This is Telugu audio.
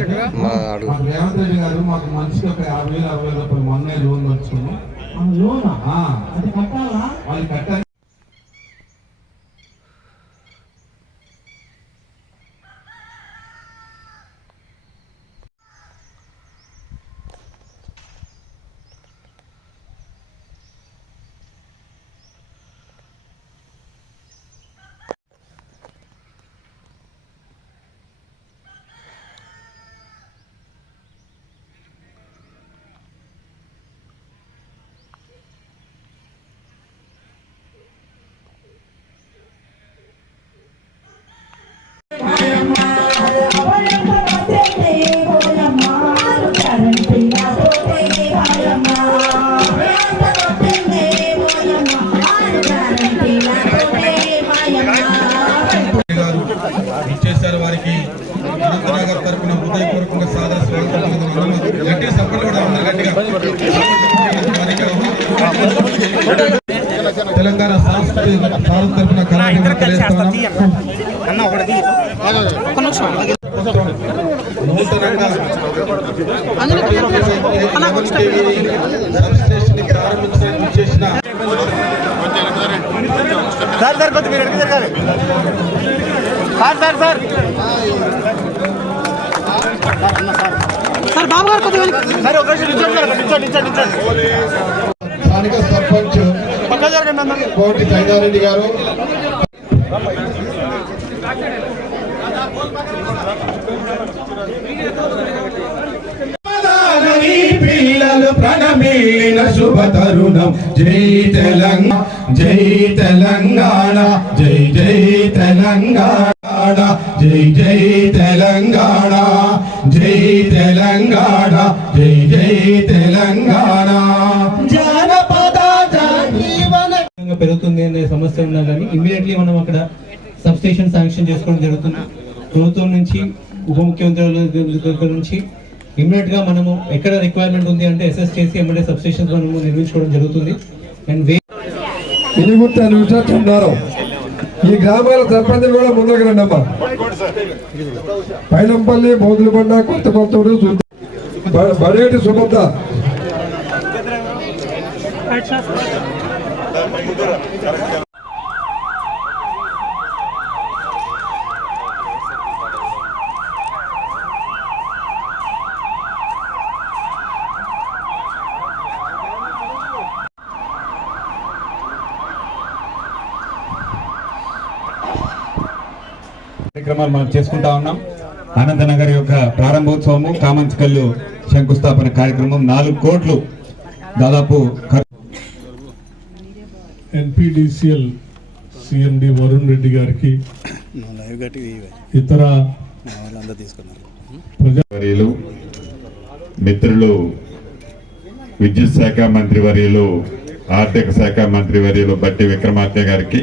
రేవంత్ రెడ్డి గారు మాకు మనిషికి ఒక 50,000 రూపాయలు మొన్నే లోన్ వచ్చాము. వాళ్ళు కట్టాలి. ఇచ్చేసారు వారికి అనంతనగర్ తరపున హృదయపూర్వకంగా సాదర స్వాగతం. గట్టిగా సపోర్ట్ కూడా అందరూ గట్టిగా. తెలంగాణ సాంస్కృతిక భారత తరపున నూతనంగా ప్రారంభించేసిన సార్ కొద్ది మీరు ఎక్కడ జరగాలి సార్ బాబు గారు స్థానిక సర్పంచ్ కోటి సైదారెడ్డి గారు, పిల్లలు ప్రణమిల్లిన శుభ తరుణం. జై తెలంగాణ, జై తెలంగాణ, జై జై తెలంగాణ, జై జై తెలంగాణ, జై తెలంగాణ, జై జై తెలంగాణ. జానపద పెరుగుతుంది అనే సమస్య ఉన్నా కానీ ఇమ్మీడియట్లీ మనం అక్కడ సబ్ స్టేషన్ శాంక్షన్ చేసుకోవడం జరుగుతుంది. ప్రభుత్వం నుంచి, ఉప ముఖ్యమంత్రి దగ్గర నుంచి ఇమ్మీడియట్ గా మనము ఎక్కడ రిక్వైర్మెంట్ ఉంది అంటే అసెస్ చేసి ఎమ్మడే సబ్ స్టేషన్స్ మనము నిర్మించుకోవడం జరుగుతుంది. అండ్ ఈ గ్రామాల సర్పంచులు కూడా ముందుకు రండమ్మా. పైనంపల్లి, బోధులబండ, కొత్త కొత్తూరు, బడేటి సుమత, కార్యక్రమాలు మనం చేసుకుంటా ఉన్నాం. అనంతనగర్ యొక్క ప్రారంభోత్సవము, కామంచికల్లు శంకుస్థాపన కార్యక్రమం 4 కోట్లు దాదాపు. ఎన్పిడిసిఎల్ సిఎండి వరుణ్ రెడ్డి గారికి, ఇతర మిత్రులు, విద్యుత్ శాఖ మంత్రి వర్యులు, ఆర్థిక శాఖ మంత్రి వర్యులు బట్టి విక్రమార్క గారికి,